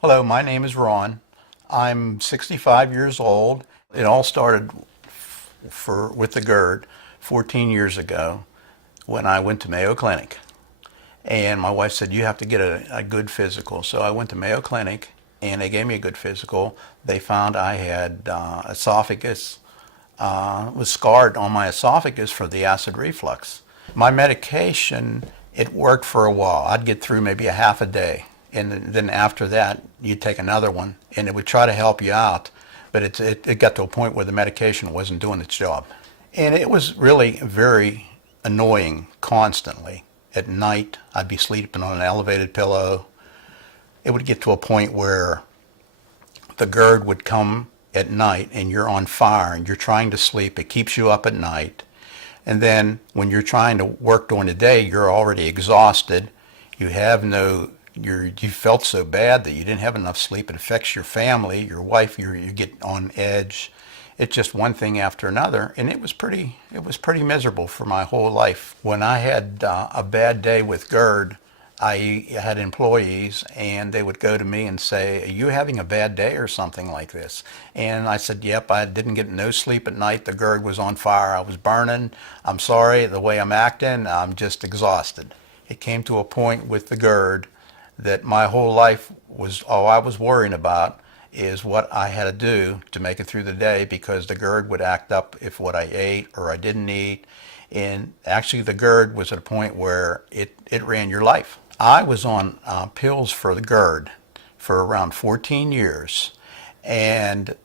Hello, my name is Ron. I'm 65 years old. It all started with the GERD 14 years ago when I went to Mayo Clinic. And my wife said, you have to get a good physical. So I went to Mayo Clinic and they gave me a good physical. They found I had esophagus, was scarred on my esophagus for the acid reflux. My medication, it worked for a while. I'd get through maybe a half a day. And then after that, you'd take another one, and it would try to help you out. But it got to a point where the medication wasn't doing its job. And it was really very annoying constantly. At night, I'd be sleeping on an elevated pillow. It would get to a point where the GERD would come at night, and you're on fire, and you're trying to sleep. It keeps you up at night. And then when you're trying to work during the day, you're already exhausted. You have no you felt so bad that you didn't have enough sleep. It affects your family, your wife. You get on edge. It's just one thing after another, and it was pretty miserable for my whole life. When I had a bad day with GERD, I had employees, and they would go to me and say, "Are you having a bad day or something like this?" And I said, "Yep, I didn't get no sleep at night. The GERD was on fire. I was burning. I'm sorry, the way I'm acting. I'm just exhausted." It came to a point with the GERD that my whole life was all I was worrying about is what I had to do to make it through the day, because the GERD would act up if what I ate or I didn't eat. And actually the GERD was at a point where it ran your life. I was on pills for the GERD for around 14 years. And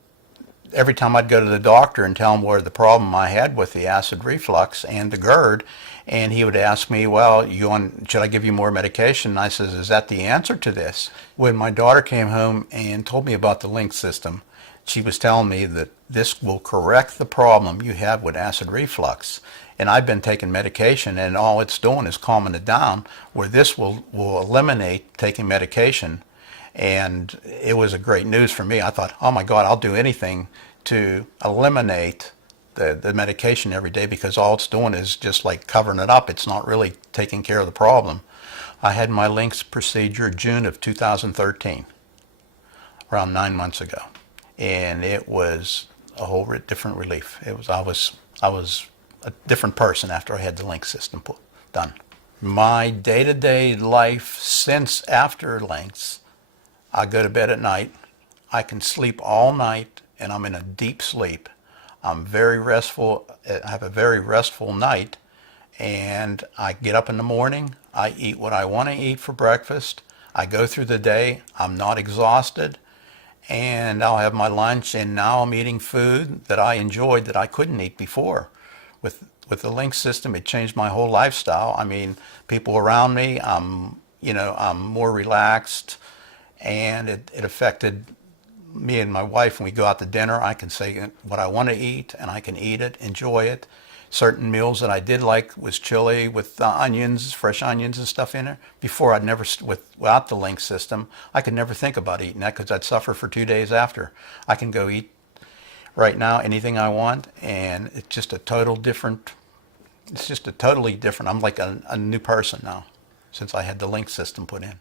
every time I'd go to the doctor and tell him where the problem I had with the acid reflux and the GERD, and he would ask me, well, should I give you more medication? And I says, is that the answer to this? When my daughter came home and told me about the Linx system, she was telling me that this will correct the problem you have with acid reflux. And I've been taking medication, and all it's doing is calming it down, where this will eliminate taking medication. And it was a great news for me. I thought, oh my God, I'll do anything to eliminate the medication every day, because all it's doing is just like covering it up. It's not really taking care of the problem. I had my Linx procedure June of 2013, around 9 months ago, and it was a whole different relief. I was a different person after I had the Linx system done. My day-to-day life since after Linx, I go to bed at night. I can sleep all night, and I'm in a deep sleep. I'm very restful. I have a very restful night, and I get up in the morning. I eat what I want to eat for breakfast. I go through the day. I'm not exhausted, and I'll have my lunch, and now I'm eating food that I enjoyed that I couldn't eat before. With the Linx system, it changed my whole lifestyle. I mean, people around me, I'm more relaxed, and it affected me and my wife. When we go out to dinner, I can say what I want to eat, and I can eat it, enjoy it. Certain meals that I did like was chili with onions, fresh onions and stuff in it. Before, without the Linx system, I could never think about eating that, because I'd suffer for 2 days after. I can go eat right now anything I want, and it's just totally different. I'm like a new person now since I had the Linx system put in.